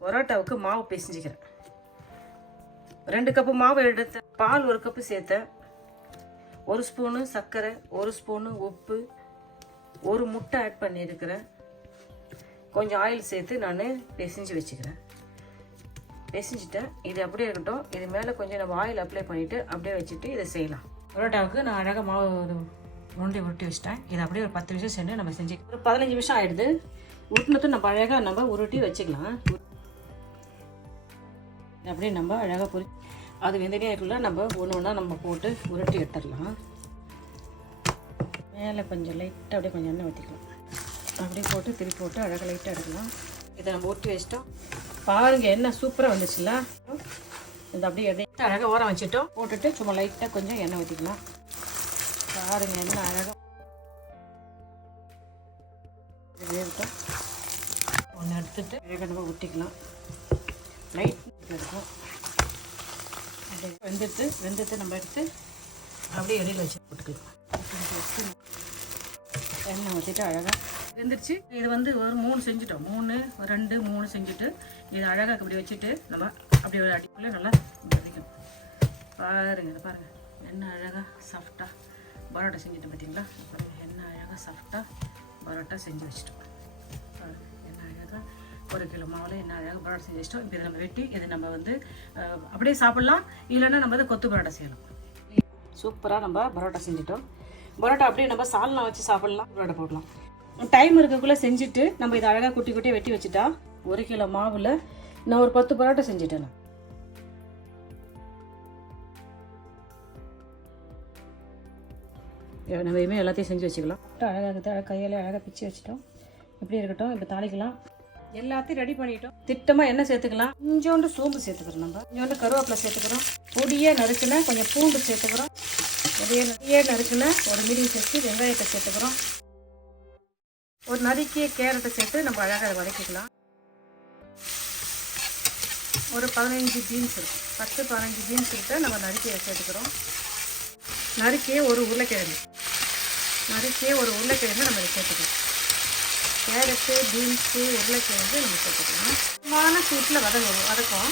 பரோட்டாவுக்கு மாவு பிசைஞ்சிக்கிறேன். 2 கப்பு மாவு எடுத்து பால் 1 கப்பு சேர்த்தேன். 1 ஸ்பூனு சர்க்கரை, 1 ஸ்பூனு உப்பு, 1 முட்டை ஆட் பண்ணியிருக்கிறேன். கொஞ்சம் ஆயில் சேர்த்து நான் பிசைஞ்சு வச்சுக்கிறேன். பிசைஞ்சிட்டேன். இது அப்படியே இருக்கட்டும். இது மேலே கொஞ்சம் நம்ம ஆயில் அப்ளை பண்ணிவிட்டு அப்படியே வச்சுட்டு இதை செய்யலாம். பரோட்டாவுக்கு நான் அழகாக மாவு உருட்டி வச்சிட்டேன். இதை அப்படியே ஒரு 10 நிமிஷம் சென்று நம்ம செஞ்சு ஒரு 15 நிமிஷம் ஆகிடுது. உருட்டினதும் நம்ம அழகாக உருட்டி வச்சுக்கலாம். அப்படியே நம்ம அழகாக அது வெந்தடியாக இருக்குள்ள நம்ம ஒன்று ஒன்றா நம்ம போட்டு உருட்டி எடுத்துடலாம். மேலே கொஞ்சம் லைட்டாக அப்படியே கொஞ்சம் எண்ணெய் ஊற்றிக்கலாம். அப்படியே போட்டு திருப்பி போட்டு அழகாக லைட்டாக எடுக்கலாம். இதை நம்ம உருட்டி வச்சிட்டோம். பாருங்கள் எண்ணெய் சூப்பராக வந்துச்சுல்ல. இது அப்படியே எண்ணெய் அழகாக ஓரம் வச்சுட்டோம். போட்டுட்டு சும்மா லைட்டாக கொஞ்சம் எண்ணெய் ஊற்றிக்கலாம். பாருங்கள் எண்ணெய் அழகாக வேகட்டும். ஒன்று எடுத்துட்டு அழகாக நம்ம ஊற்றிக்கலாம். லைட் இருக்கும். வெந்தத்தை நம்ம எடுத்து அப்படியே இடையில வச்சு போட்டுக்கலாம். எண்ணெய் ஊற்றிட்டு அழகாக வெந்துருச்சு. இது ஒரு 3 செஞ்சுட்டோம். 3 2 3 செஞ்சுட்டு இதை அழகாக இப்படி வச்சுட்டு நம்ம அப்படி ஒரு அடிக்குள்ளே நல்லா வதக்கணும். பாருங்கள் எண்ணெய் அழகாக சாஃப்டாக பரோட்டா செஞ்சுட்டோம். பார்த்தீங்களா? எண்ணெய் அழகாக சாஃப்டாக பரோட்டா செஞ்சு வச்சுட்டோம். எண்ணெய் அழகாக 1 கிலோ மாவில் எண்ணெய் அழகாக பரோட்டா செஞ்சு வச்சிட்டோம். இப்போ இதை நம்ம வெட்டி இதை நம்ம அப்படியே சாப்பிட்லாம். இல்லைன்னா நம்ம கொத்து பரோட்டா செய்யலாம். சூப்பராக நம்ம பரோட்டா செஞ்சுட்டோம். பரோட்டா அப்படியே நம்ம சால்னா வச்சு சாப்பிட்லாம். பரோட்டா போடலாம். டைம் இருக்கக்குள்ளே செஞ்சுட்டு நம்ம இதை அழகாக குட்டி குட்டியாக வெட்டி வச்சுட்டா 1 கிலோ மாவில் நான் ஒரு 10 பரோட்டா செஞ்சுட்டேன். நம்ம இனிமேல் எல்லாத்தையும் செஞ்சு வச்சுக்கலாம். அழகாக கையால் அழகாக பிச்சு வச்சுட்டோம். இப்படி இருக்கட்டும். இப்போ தாளிக்கலாம். எல்லாத்தையும் ரெடி பண்ணிட்டோம். திட்டமாக எண்ணெய் சேர்த்துக்கலாம். கொஞ்சோண்டு சோம்பு சேர்த்துக்கிறோம். நம்ம கொஞ்சோண்டு கருவேப்பிலை சேர்த்துக்கிறோம். பொடியாக நறுக்குன கொஞ்சம் பூண்டு சேர்த்துக்கிறோம். பொடியாக நறுக்குன ஒரு மீடியம் சேர்த்து வெங்காயத்தை சேர்த்துக்கிறோம். ஒரு நறுக்கிய கேரட்டை சேர்த்து நம்ம அழகாக வதக்கிக்கலாம். ஒரு 15 பீன்ஸ் இருக்கும். 10-15 பீன்ஸ் கிட்ட நம்ம நறுக்கியை சேர்த்துக்கிறோம். நறுக்கிய ஒரு உருளைக்கிழங்கு நம்ம சேர்த்துக்கலாம். கேரட்டு, பீன்ஸு, உருளைக்கிழங்கு நம்ம சேர்த்துக்கலாம். சும்மான சூட்டில் வதக்கும்.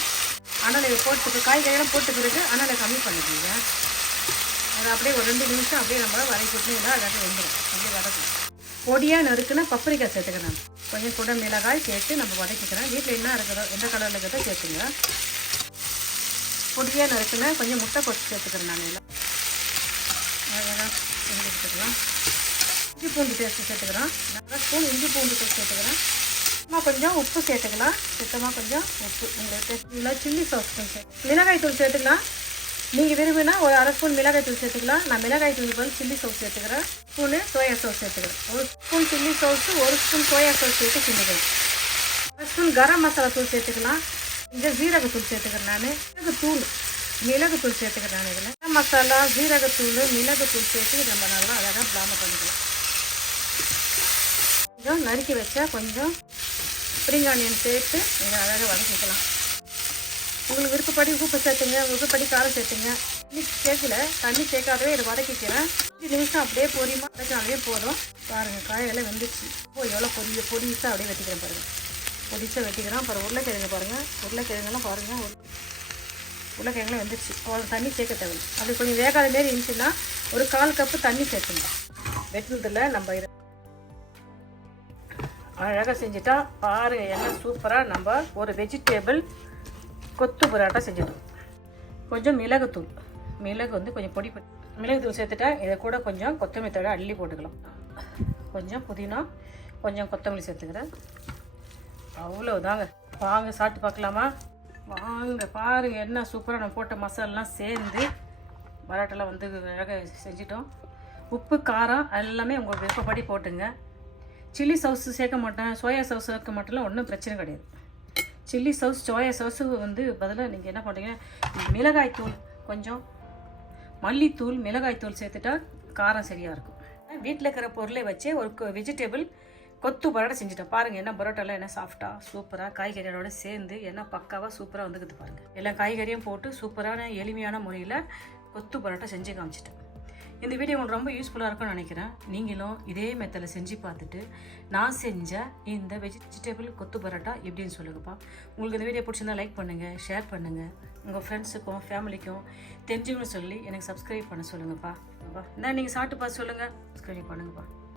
அனலை போட்டு காய்கறியெல்லாம் போட்டு பிறகு அனலை கம்மி பண்ணிக்கோங்க. அது அப்படியே ஒரு 2 நிமிஷம் அப்படியே நம்ம வதக்கிட்டுனா அழகாக வந்துடும். அப்படியே வதக்கும். பொடியாக நறுக்குன்னா பப்பரிக்காய் சேர்த்துக்கிறேன். கொஞ்சம் கூட மிளகாய் சேர்த்து நம்ம வதக்கிக்கிறேன். வீட்டில் என்ன இருக்கிறதோ எந்த கலரில் இருக்கிறதோ சேர்த்துங்க. பொடியாக நறுக்குன்னா கொஞ்சம் முட்டை போட்டு சேர்த்துக்கிறேன். நான் எல்லாம் அழகாக செஞ்சு எடுத்துக்கலாம். இஞ்சி பூண்டு பேஸ்ட்டு சேர்த்துக்கிறோம். 4 ஸ்பூன் இஞ்சி பூண்டு பேஸ்ட் சேர்த்துக்கிறேன். கொஞ்சம் உப்பு சேர்த்துக்கலாம். சுத்தமாக கொஞ்சம் உப்பு உங்களுக்கு டேஸ்ட்டில். சில்லி சாஸ் கொஞ்சம் மிளகாய் தூள் சேர்த்துக்கலாம். நீங்கள் விரும்பினா ஒரு 1/2 ஸ்பூன் மிளகாய் தூள் சேர்த்துக்கலாம். நான் மிளகாய் தூள் பதில் சில்லி சாஸ் சேர்த்துக்கிறேன். ஸ்பூனு சோயா சாஸ் சேர்த்துக்கிறேன். 1 spoon chilli sauce 1 spoon soya sauce சேர்த்து கிண்டிக்கிறேன். 1 ஸ்பூன் கரம் மசாலா தூள் சேர்த்துக்கலாம். இந்த ஜீரகத்தூள் சேர்த்துக்கிறேன். நான் மிளகுத்தூள் சேர்த்துக்கிறேன். நான் இதில் கரம் மசாலா, ஜீரகத்தூள், மிளகுத்தூள் சேர்த்து நம்ம நல்லா அழகாக பிளாம பண்ணிக்கலாம். கொஞ்சம் நறுக்கி வச்சா கொஞ்சம் ஸ்ப்ரிங் ஆனியன் சேர்த்து இதை அழகாக வதக்கிக்கலாம். உங்களுக்கு விருப்பப்படி உப்பு சேர்த்துங்க. விருப்பப்படி காரம் சேர்த்துங்க. தண்ணி சேர்க்காதவே இதை வதக்கிக்கிறேன். 5 நிமிஷம் அப்படியே பொரியுமா வதக்கினாலே போதும். பாருங்கள் காயெல்லாம் வெந்துச்சு. எவ்வளோ பொடிசாக அப்படியே வெட்டிக்கிறேன். பாருங்கள் பொடிசாக வெட்டிக்கிறேன். அப்புறம் உருளைக்கிழங்கு பாருங்கள். உருளைக்கிழங்குலாம் பாருங்கள். உருளைக்கிழங்குலாம் வெந்துச்சு. அவ்வளோ தண்ணி சேர்க்க தேவை. அப்படி கொஞ்சம் வேகாத மாரி இருந்துச்சுன்னா ஒரு 1/4 கப்பு தண்ணி சேர்த்துங்க. வெட்டினதில் நம்ம இதை அழகாக செஞ்சுட்டா பாருங்கள் எல்லாம் சூப்பராக நம்ம ஒரு வெஜிடேபிள் கொத்து பரோட்டா செஞ்சிடும். கொஞ்சம் மிளகுத்தூள் கொஞ்சம் பொடி மிளகுத்தூள் சேர்த்துட்டா இதை கூட கொஞ்சம் கொத்தமல்லி தழை அள்ளி போட்டுக்கலாம். கொஞ்சம் புதினா, கொஞ்சம் கொத்தமல்லி சேர்த்துக்கிறேன். அவ்வளோதாங்க. வாங்க சாப்பிட்டு பார்க்கலாமா? வாங்க. பாருங்கள் என்ன சூப்பராக நம்ம போட்ட மசாலாலாம் சேர்ந்து பரோட்டாலாம் அழகாக செஞ்சிட்டோம். உப்பு காரம் எல்லாமே உங்களுக்கு விருப்பப்படி போட்டுங்க. சில்லி சாஸ் சேர்க்க மாட்டேன், சோயா சாஸ் சேர்க்க மாட்டேன்லாம் ஒன்றும் பிரச்சனை கிடையாது. சில்லி சாஸ், சோயா சாஸு பதிலாக நீங்கள் என்ன பண்ணுறீங்கன்னா மிளகாய்த்தூள், கொஞ்சம் மல்லித்தூள், மிளகாய்த்தூள் சேர்த்துட்டா காரம் சரியாக இருக்கும். வீட்டில் இருக்கிற பொருளை வச்சு ஒரு வெஜிடபிள் கொத்து பரோட்டா செஞ்சுட்டோம். பாருங்கள் என்ன பரோட்டாலாம் என்ன சாஃப்டாக சூப்பராக காய்கறியோட சேர்ந்து என்ன பக்காவாக சூப்பராக வந்துக்குது பாருங்கள். எல்லா காய்கறியும் போட்டு சூப்பரான எளிமையான முறையில் கொத்து பரோட்டா செஞ்சு காமிச்சிட்டேன். இந்த வீடியோ உங்களுக்கு ரொம்ப யூஸ்ஃபுல்லாக இருக்கும்னு நினைக்கிறேன். நீங்களும் இதே மெத்தடில் செஞ்சு பார்த்துட்டு நான் செஞ்ச இந்த வெஜிடபிள் கொத்து பரோட்டா எப்படின்னு சொல்லுங்கப்பா. உங்களுக்கு இந்த வீடியோ பிடிச்சிருந்தா லைக் பண்ணுங்கள், ஷேர் பண்ணுங்கள், உங்கள் ஃப்ரெண்ட்ஸுக்கும் ஃபேமிலிக்கும் தெரிஞ்சவங்களும் சொல்லி எனக்கு சப்ஸ்கிரைப் பண்ண சொல்லுங்கப்பா. இந்தா நீங்கள் சாப்பிட்டு பார்த்து சொல்லுங்கள், சப்ஸ்கிரைப் பண்ணுங்கப்பா.